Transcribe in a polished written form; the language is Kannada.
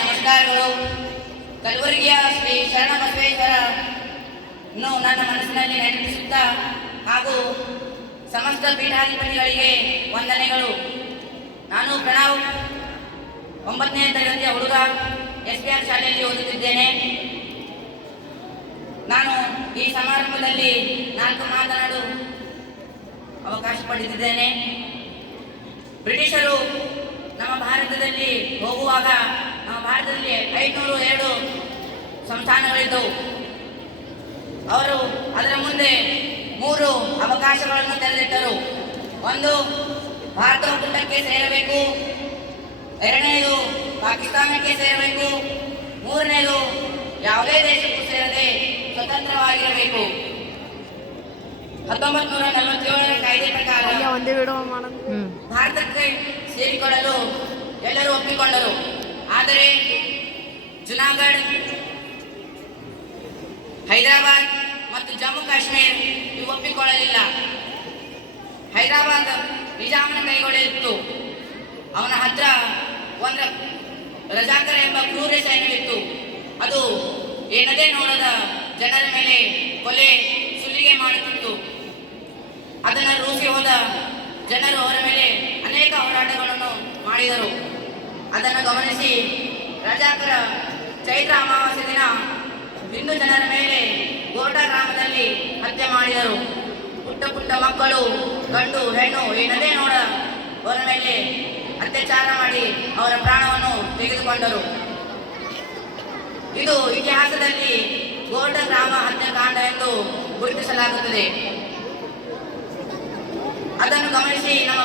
ನಮಸ್ಕಾರಗಳು. ಕಲಬುರಗಿಯ ಶ್ರೀ ಶರಣ ಬಸವೇಶ್ವರನ್ನು ನನ್ನ ಮನಸ್ಸಿನಲ್ಲಿ ನೆನಪಿಸುತ್ತಾ ಹಾಗೂ ಸಮಸ್ತ ಪೀಠಾಧಿಪತಿಗಳಿಗೆ ವಂದನೆಗಳು. ನಾನು ಪ್ರಣವ್, 9ನೇ ತರಗತಿಯ ಹುಡುಗ, SPR ಶಾಲೆಯಲ್ಲಿ ಓದುತ್ತಿದ್ದೇನೆ. ನಾನು ಈ ಸಮಾರಂಭದಲ್ಲಿ 4 ಮಾತನಾಡಲು ಅವಕಾಶ ಪಡೆದಿದ್ದೇನೆ. ಬ್ರಿಟಿಷರು ನಮ್ಮ ಭಾರತದಲ್ಲಿ ಹೋಗುವಾಗ ನಮ್ಮ ಭಾರತದಲ್ಲಿ 502 ಸಂಸ್ಥಾನಗಳಿದ್ದವು. ಅವರು ಅದರ ಮುಂದೆ 3 ಅವಕಾಶಗಳನ್ನು ತೆರೆದಿಟ್ಟರು. ಒಂದು, ಭಾರತ ಒಕ್ಕೂಟಕ್ಕೆ ಸೇರಬೇಕು. 2ನೇದು, ಪಾಕಿಸ್ತಾನಕ್ಕೆ ಸೇರಬೇಕು. 3ನೇದು, ಯಾವುದೇ ದೇಶಕ್ಕೂ ಸೇರದೆ ಸ್ವತಂತ್ರವಾಗಿರಬೇಕು. 1947ರ ಕಾಯ್ದೆ ಪ್ರಕಾರ ಭಾರತಕ್ಕೆ ಸೇರಿಕೊಳ್ಳಲು ಎಲ್ಲರೂ ಒಪ್ಪಿಕೊಂಡರು. ಆದರೆ ಜುನಾಗಢ, ಹೈದರಾಬಾದ್ ಮತ್ತು ಜಮ್ಮು ಕಾಶ್ಮೀರ ಇವು ಒಪ್ಪಿಕೊಳ್ಳಲಿಲ್ಲ. ಹೈದರಾಬಾದ್ ನಿಜಾಮನ ಕೈಗೊಳ್ಳಿತ್ತು. ಅವನ ಹತ್ರ ಒಂದು ರಜಾಕರ ಎಂಬ ಕ್ರೂರ ಸೈನ್ಯವಿತ್ತು. ಅದು ಏನದೇ ನೋಡದ ಜನರ ಮೇಲೆ ಕೊಲೆ ಸುಲಿಗೆ ಮಾಡುತ್ತಿತ್ತು. ಅದನ್ನು ರೂಸಿ ಹೋದ ಜನರು ಅವರ ಮೇಲೆ ಅನೇಕ ಹೋರಾಟಗಳನ್ನು ಮಾಡಿದರು. ಅದನ್ನು ಗಮನಿಸಿ ರಜಾಕರ ಚೈತ್ರ ಅಮಾವಾಸ್ಯೆ ದಿನ ಹಿಂದೂ ಜನರ ಮೇಲೆ ಗೋಟಾ ಗ್ರಾಮದಲ್ಲಿ ಹತ್ಯೆ ಮಾಡಿದರು. ಪುಟ್ಟ ಪುಟ್ಟ ಮಕ್ಕಳು, ಗಂಡು ಹೆಣ್ಣು ಏನದೇ ನೋಡ ಅವರ ಮೇಲೆ ಅತ್ಯಾಚಾರ ಮಾಡಿ ಅವರ ಪ್ರಾಣವನ್ನು ತೆಗೆದುಕೊಂಡರು. ಇದು ಇತಿಹಾಸದಲ್ಲಿ ಗೋಟಾ ಗ್ರಾಮ ಹತ್ಯಾಕಾಂಡ ಎಂದು ಗುರುತಿಸಲಾಗುತ್ತದೆ. ಅದನ್ನು ಗಮನಿಸಿ ನಮ್ಮ